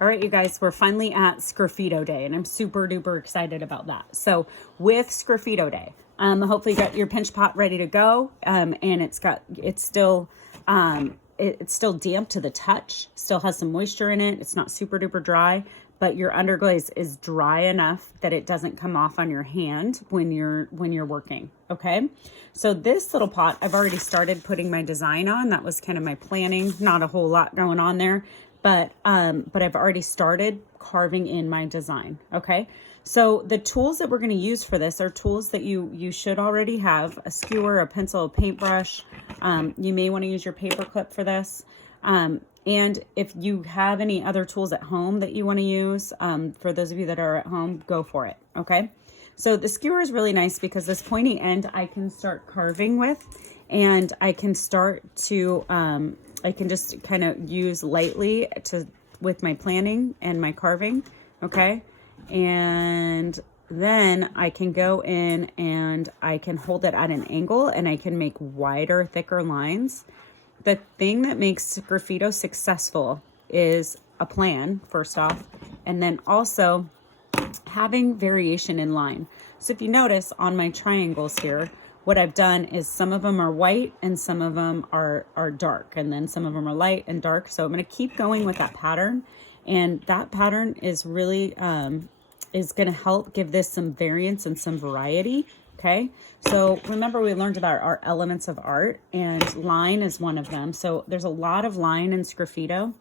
All right, you guys, we're finally at Sgraffito Day, and I'm super duper excited about that. So with Sgraffito Day, hopefully you got your pinch pot ready to go, and it's still damp to the touch, still has some moisture in it. It's not super duper dry, but your underglaze is dry enough that it doesn't come off on your hand when you're working. Okay, so this little pot, I've already started putting my design on. That was kind of my planning. Not a whole lot going on there, but I've already started carving in my design. Okay, so the tools that we're going to use for this are tools that you should already have: a skewer, a pencil, a paintbrush. You may want to use your paper clip for this. And if you have any other tools at home that you want to use, for those of you that are at home, go for it. Okay, so the skewer is really nice because this pointy end I can start carving with, and I can start to I can just kind of use lightly with my planning and my carving. Okay, and then I can go in and I can hold it at an angle, and I can make wider, thicker lines. The thing that makes Sgraffito successful is a plan, first off, and then also having variation in line. So if you notice on my triangles here, what I've done is some of them are white and some of them are dark, and then some of them are light and dark. So I'm going to keep going with that pattern, and that pattern is really is going to help give this some variance and some variety. Okay, so remember we learned about our elements of art, and line is one of them. So there's a lot of line in Sgraffito,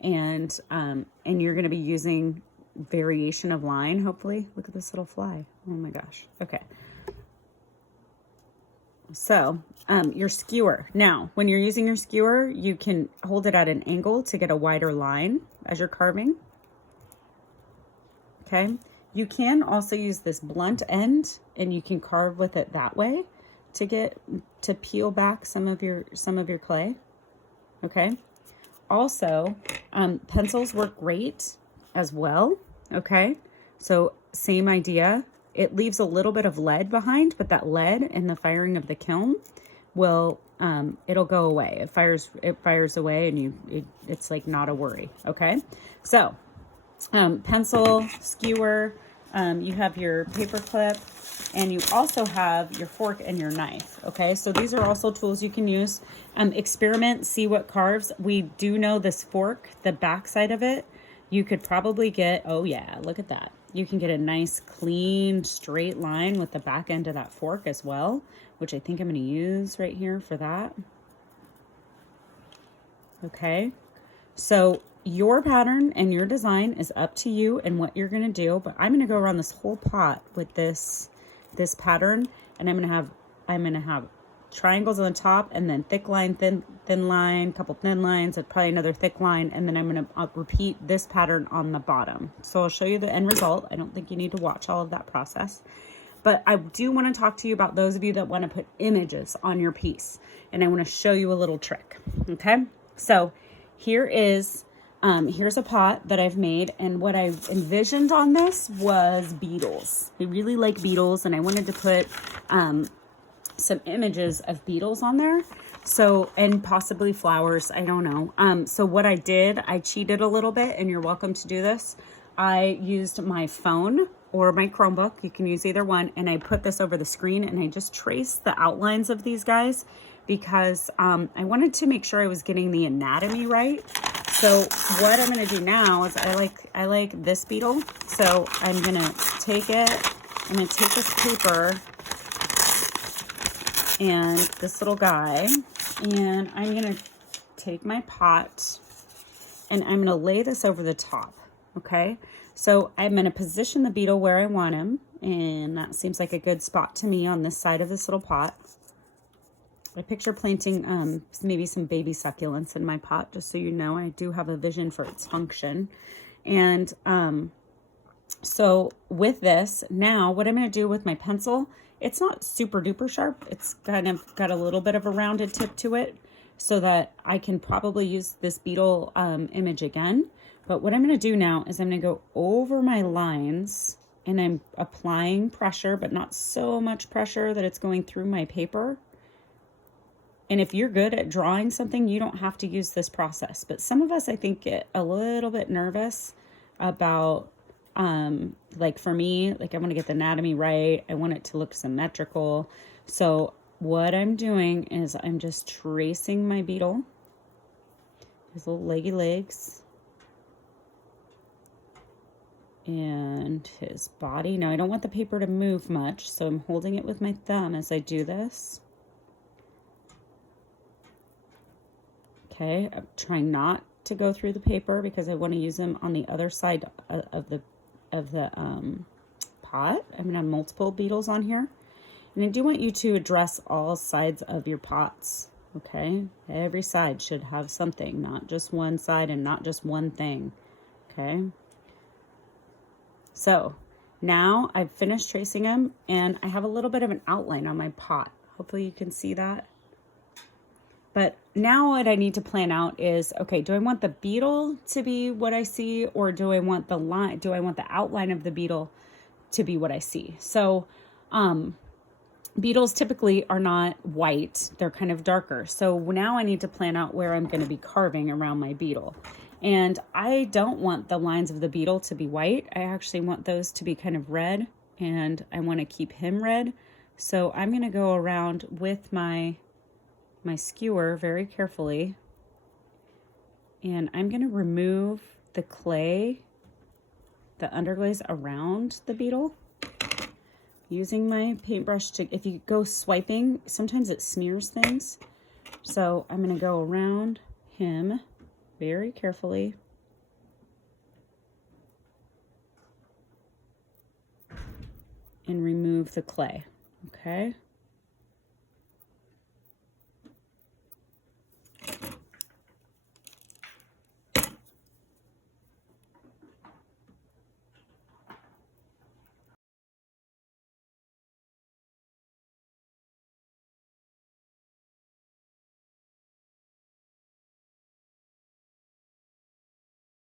and you're going to be using variation of line, hopefully. Look at this little fly. Oh my gosh. Okay. So your skewer. Now, when you're using your skewer, you can hold it at an angle to get a wider line as you're carving. Okay. You can also use this blunt end, and you can carve with it that way to peel back some of your clay. Okay. Also, pencils work great as well. Okay. So same idea. It leaves a little bit of lead behind, but that lead in the firing of the kiln will it'll go away. It fires away, and it's like not a worry. Okay. So pencil, skewer, you have your paper clip, and you also have your fork and your knife. Okay, so these are also tools you can use. Experiment, see what carves. We do know this fork, the back side of it, you could probably get, oh yeah, look at that. You can get a nice, clean, straight line with the back end of that fork as well, which I think I'm going to use right here for that. Okay, so your pattern and your design is up to you and what you're going to do, but I'm going to go around this whole pot with this pattern, and I'm going to have triangles on the top, and then thick line, thin line, couple thin lines, and probably another thick line, and then I'm going to repeat this pattern on the bottom. So I'll show you the end result. I don't think you need to watch all of that process, but I do want to talk to you about those of you that want to put images on your piece, and I want to show you a little trick. Okay, so here's a pot that I've made, and what I envisioned on this was beetles. I really like beetles, and I wanted to put some images of beetles on there. So, and possibly flowers, I don't know. So what I did, I cheated a little bit, and you're welcome to do this. I used my phone or my Chromebook, you can use either one, and I put this over the screen, and I just traced the outlines of these guys because I wanted to make sure I was getting the anatomy right. So what I'm going to do now is I like this beetle. So I'm going to take this paper and this little guy, and I'm going to take my pot, and I'm going to lay this over the top. Okay. So I'm going to position the beetle where I want him, and that seems like a good spot to me on this side of this little pot. I picture planting maybe some baby succulents in my pot, just so you know. I do have a vision for its function. And so with this, now what I'm going to do with my pencil, it's not super duper sharp. It's kind of got a little bit of a rounded tip to it, so that I can probably use this beetle image again. But what I'm going to do now is I'm going to go over my lines, and I'm applying pressure, but not so much pressure that it's going through my paper. And if you're good at drawing something, you don't have to use this process. But some of us, I think, get a little bit nervous about, like for me, like I want to get the anatomy right. I want it to look symmetrical. So what I'm doing is I'm just tracing my beetle. His little leggy legs. And his body. Now I don't want the paper to move much, so I'm holding it with my thumb as I do this. Okay, I'm trying not to go through the paper because I want to use them on the other side of the pot. I'm going to have multiple beetles on here. And I do want you to address all sides of your pots, okay? Every side should have something, not just one side and not just one thing, okay? So now I've finished tracing them and I have a little bit of an outline on my pot. Hopefully you can see that. But now what I need to plan out is, okay, do I want the beetle to be what I see, or do I want the line, do I want the outline of the beetle to be what I see? So beetles typically are not white, they're kind of darker. So now I need to plan out where I'm going to be carving around my beetle. And I don't want the lines of the beetle to be white. I actually want those to be kind of red, and I want to keep him red. So I'm going to go around with my skewer very carefully, and I'm going to remove the clay, the underglaze around the beetle, using my paintbrush to, if you go swiping, sometimes it smears things. So I'm going to go around him very carefully. And remove the clay, okay?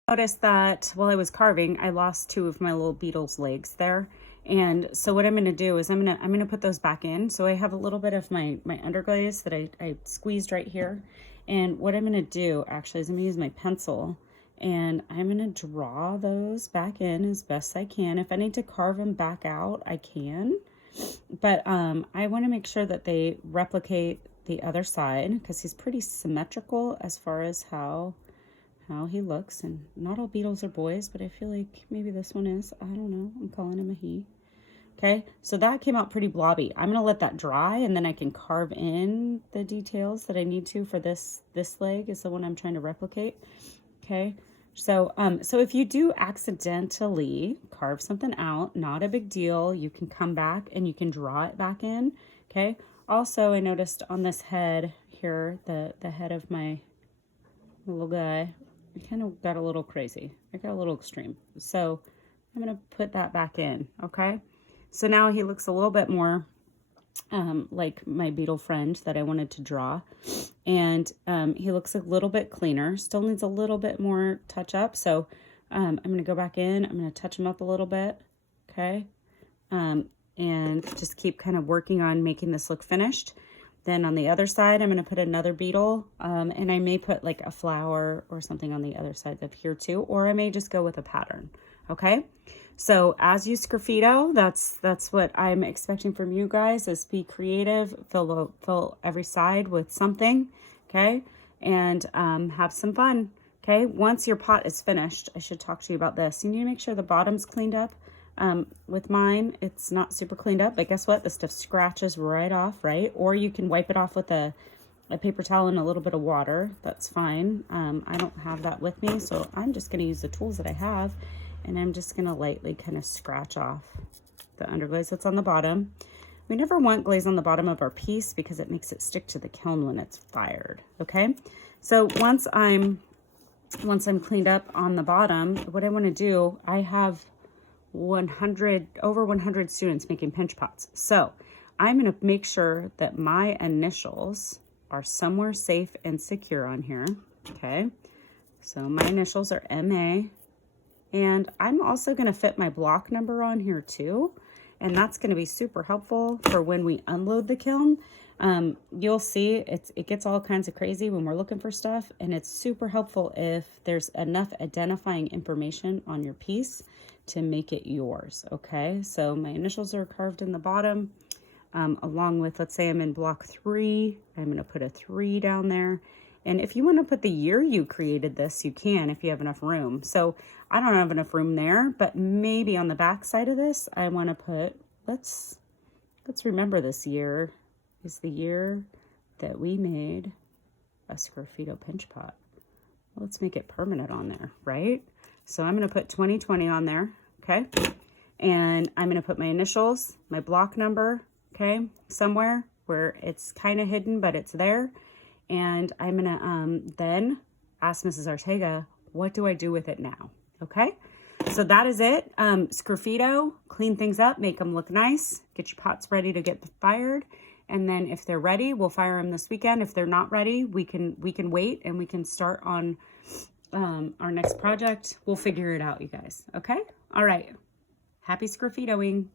Noticed that while I was carving, I lost two of my little beetle's legs there. And so what I'm going to do is I'm going to put those back in. So I have a little bit of my underglaze that I squeezed right here. And what I'm going to do actually is I'm going to use my pencil and I'm going to draw those back in as best I can. If I need to carve them back out, I can. But I want to make sure that they replicate the other side because he's pretty symmetrical as far as how he looks. And not all beetles are boys, but I feel like maybe this one is. I don't know. I'm calling him a he. Okay, so that came out pretty blobby. I'm going to let that dry, and then I can carve in the details that I need to for this leg is the one I'm trying to replicate. Okay, so if you do accidentally carve something out, not a big deal. You can come back and you can draw it back in. Okay, also I noticed on this head here, the head of my little guy, I kind of got a little crazy. I got a little extreme. So I'm going to put that back in, okay? So now he looks a little bit more like my beetle friend that I wanted to draw. And he looks a little bit cleaner. Still needs a little bit more touch up. So I'm going to go back in. I'm going to touch him up a little bit, okay? And just keep kind of working on making this look finished. Then on the other side, I'm going to put another beetle, and I may put like a flower or something on the other side of here too, or I may just go with a pattern, okay? So as you Sgraffito, that's what I'm expecting from you guys, is be creative, fill every side with something, okay? And have some fun, okay? Once your pot is finished, I should talk to you about this. You need to make sure the bottom's cleaned up. With mine, it's not super cleaned up, but guess what? The stuff scratches right off, right? Or you can wipe it off with a paper towel and a little bit of water. That's fine. I don't have that with me, so I'm just going to use the tools that I have, and I'm just going to lightly kind of scratch off the underglaze that's on the bottom. We never want glaze on the bottom of our piece because it makes it stick to the kiln when it's fired, okay? So once I'm cleaned up on the bottom, what I want to do, I have over 100 students making pinch pots. So I'm going to make sure that my initials are somewhere safe and secure on here. Okay. So my initials are MA, and I'm also going to fit my block number on here too. And that's going to be super helpful for when we unload the kiln. You'll see it gets all kinds of crazy when we're looking for stuff, and it's super helpful if there's enough identifying information on your piece to make it yours. Okay, so my initials are carved in the bottom, along with, let's say I'm in block 3, I'm going to put a 3 down there. And if you want to put the year you created this, you can if you have enough room. So I don't have enough room there, but maybe on the back side of this, I want to put, let's remember this year is the year that we made a Sgraffito pinch pot. Let's make it permanent on there, right? So I'm going to put 2020 on there, okay? And I'm going to put my initials, my block number, okay, somewhere where it's kind of hidden, but it's there. And I'm going to then ask Mrs. Ortega, what do I do with it now? Okay, so that is it. Sgraffito, clean things up, make them look nice, get your pots ready to get fired. And then if they're ready, we'll fire them this weekend. If they're not ready, we can wait and we can start on our next project. We'll figure it out, you guys. Okay, all right. Happy Sgraffitoing.